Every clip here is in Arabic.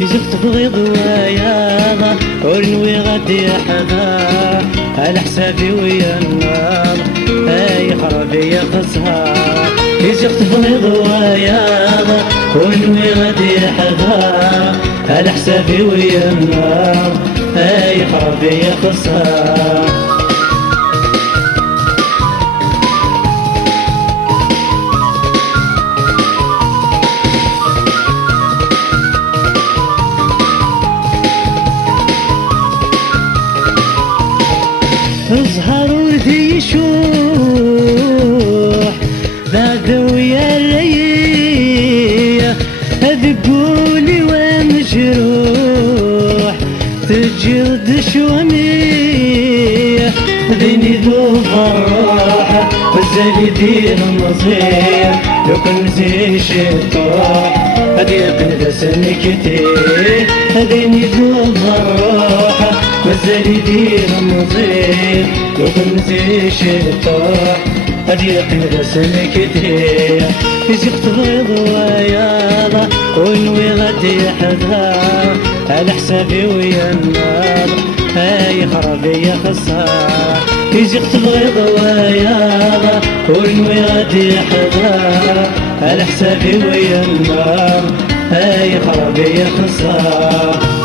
يجيك تبغي ضوايا ونوي غادي حدا على حسابي ويا النار اي خرابي يا خسها يجيك تبغي ضوايا ونوي غادي حدا على حسابي ويا النار اي خرابي يا خسها ازهر وردي يشوح ذا ويا الريح اذقولي ومجروح تجرد شوامية ذيني ذو الراحة والزالي دير النصيح لو كان زين شطوح هدي قندس كتير ذيني ذو الراحة والزالي دير النصيح لو كان زين شطوح هدي قندس كتير يجيك تبغي ضوايا ونوي غادي حدا على حسابي ويا النار هاي خرابي يا خسارة يجيك تبغي ضوايا ونوي غادي حدا على حسابي ويا النار هاي خرابي يا خسارة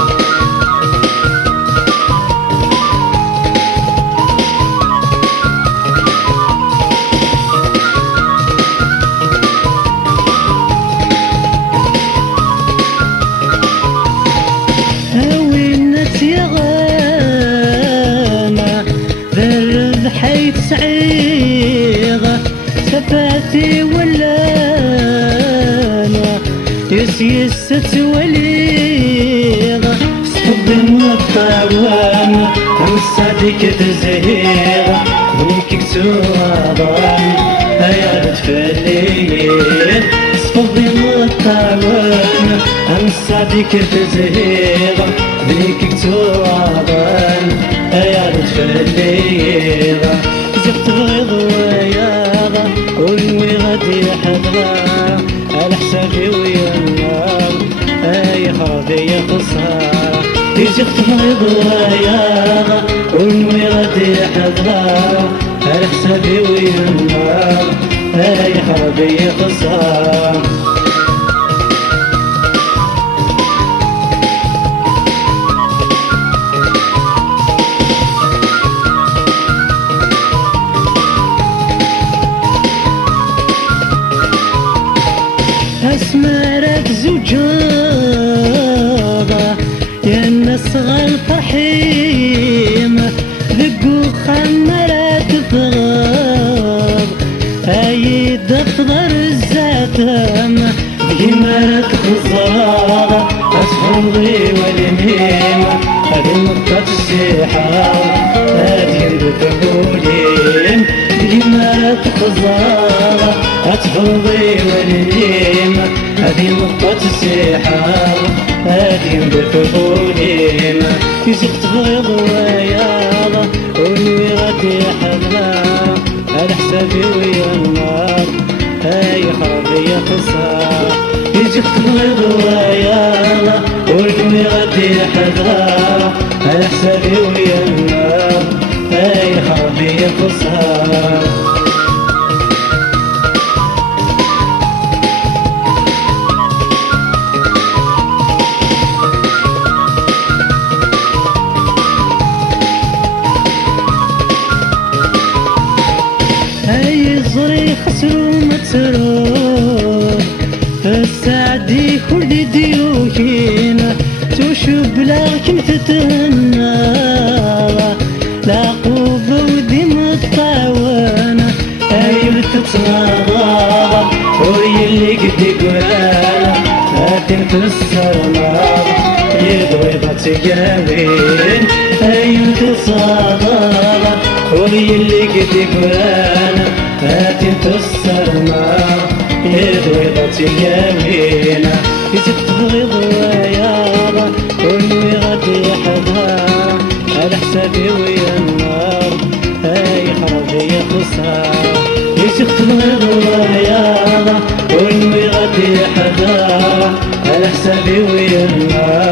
حيت سعيدة سفاتي ولا أنا يسيست وليغة استخدم الطوان ومسادك تزهيغة وليك كسوضان هيا تفليل استخدم الطوان ومسادك تزهيغة وليك كسوضان هيا تفليغة يجيك تبغي ضوايا ونوي غادي حدا على حسابي ويا النار اي خرابي يا خسارة يجيك تبغي ضوايا ونوي غادي حدا على حسابي ويا النار اي خرابي يا خسارة اسمرك زجاجة يا الناس غالفرحيمة ذقوا خمرات فغاب هاي دفتر الزاتم بهمارك خزارة أسفرضي والميمة هذه نقطة السحاب هذه الدفعولين بهمارك خزارة أتفرضي والنيمة هذه نقطة السحاب هذه بفضوليمة يجيك تبغي ضوايا ونوي غادي حدا على حسابي ويا النار هاي خرابي يا خسارة يجيك تبغي ضوايا ونوي غادي حدا على حسابي ويا النار هاي خرابي يا خسارة زري خسرو متروح فالسعدي كل ديوكين تشوف لكن تتهنى لا قوة ودي مطاونة أيوة تتناظر وهي اللي قد يقولها لكن تكسر نار يضوي تجاوين أيوة تتصادر وهي اللي قد يقولها لكن تسرنا يدوي ضتي يمينا يجيك تبغي ضوايا ونوي غادي حدا على حسابي ويا النار هاي خرابي يا خسارة يجيك تبغي ضوايا ونوي غادي حدا على حسابي ويا النار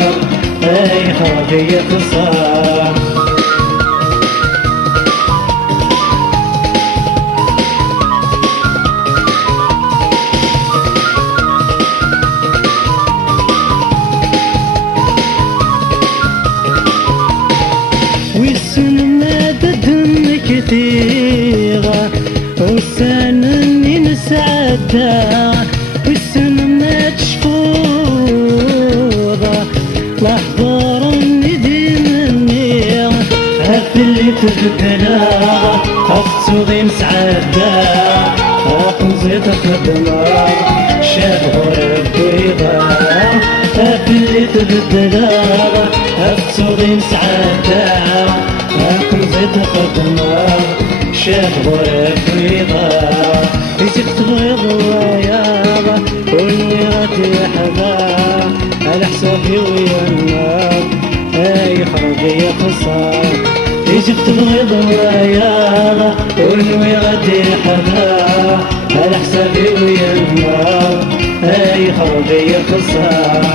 مني نسعدها والسما ما تشفوضها لحضر ندي مني هف اللي تبدلا هفتوضي مسعدة هفنزيد خدمة شاب غرب ويضا هف اللي تبدلا هفتوضي مسعدة هفنزيد خدمة شاب غرب ويضا يزيد غيظ وياضا واللي غادي يحضا على حسابي ويا النار اي خرجي يا خسار يجيك تبغيض وياها واللي غادي يحضا على حسابي ويا النار اي خرجي يا خسار